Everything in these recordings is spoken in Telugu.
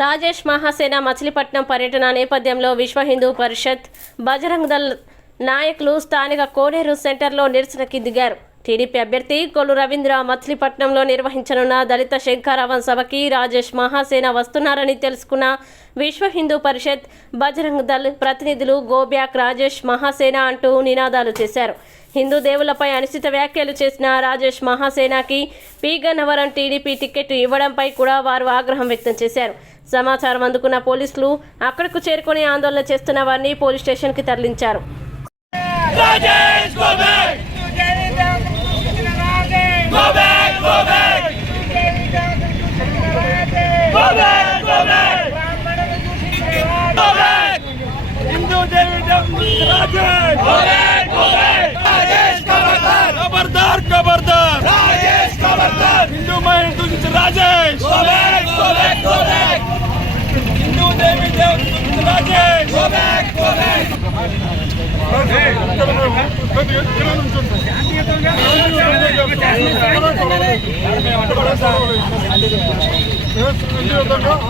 రాజేష్ మహాసేన మచిలీపట్నం పర్యటన నేపథ్యంలో విశ్వ హిందూ పరిషత్ బజరంగ్ దళ్ నాయకులు స్థానిక కోనేరు సెంటర్లో నిరసనకి దిగారు. టీడీపీ అభ్యర్థి కొల్లు రవీంద్ర మచిలీపట్నంలో నిర్వహించనున్న దళిత శంఖారావం సభకి రాజేష్ మహాసేన వస్తున్నారని తెలుసుకున్న విశ్వ హిందూ పరిషత్ బజరంగ్ దళ్ ప్రతినిధులు గోబ్యాక్ రాజేష్ మహాసేన అంటూ నినాదాలు చేశారు. హిందూ దేవులపై అనుచిత వ్యాఖ్యలు చేసిన రాజేష్ మహాసేనాకి పి గన్నవరం టీడీపీ టికెట్ ఇవ్వడంపై కూడా వారు ఆగ్రహం వ్యక్తం చేశారు. సమాచారం అందుకున్న పోలీసులు అక్కడకు చేరుకొని ఆందోళన చేస్తున్న వారిని పోలీస్ స్టేషన్కి తరలించారు. Rajesh, go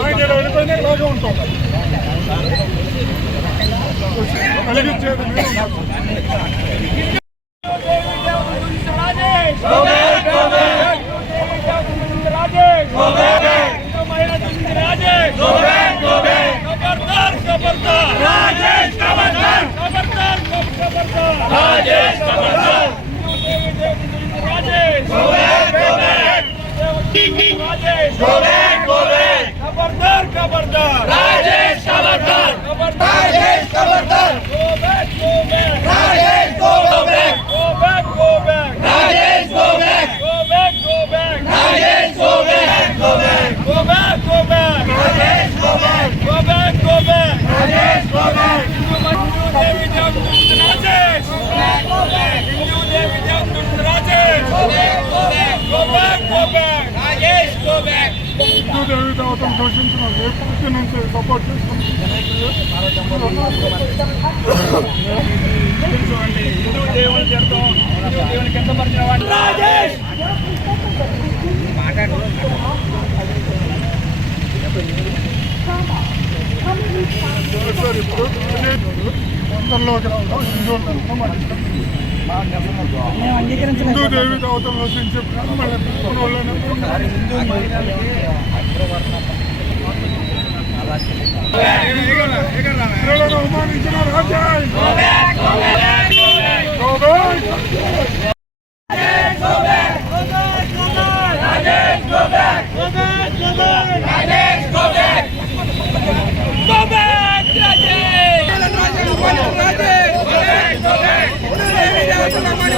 ఆయన వెళ్ళిపోయినా ఇలాగే ఉంటాం కలిగించేది Go back, దేవతను దూషించిన నుంచి సపోర్ట్ తెలుసుకోండి హిందూ దేవుని చేద్దాం హిందూ దేవునికి ఎంత పరిచిన వాడు రాజేష్! అవతలలోకి రావడం హిందూ హిందూ దేవి అవతలలోకి అని చెప్పినాను మళ్ళీ తీసుకున్న వాళ్ళని అవమానించిన రాజ్యాయ్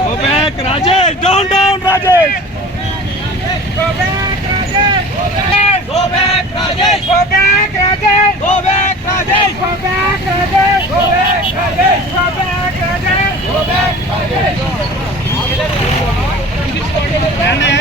Go back, Rajesh! Down, down, Rajesh! Go back, Rajesh! Go back, Rajesh! Go back, Rajesh! Go back, Rajesh! Go back, Yeah.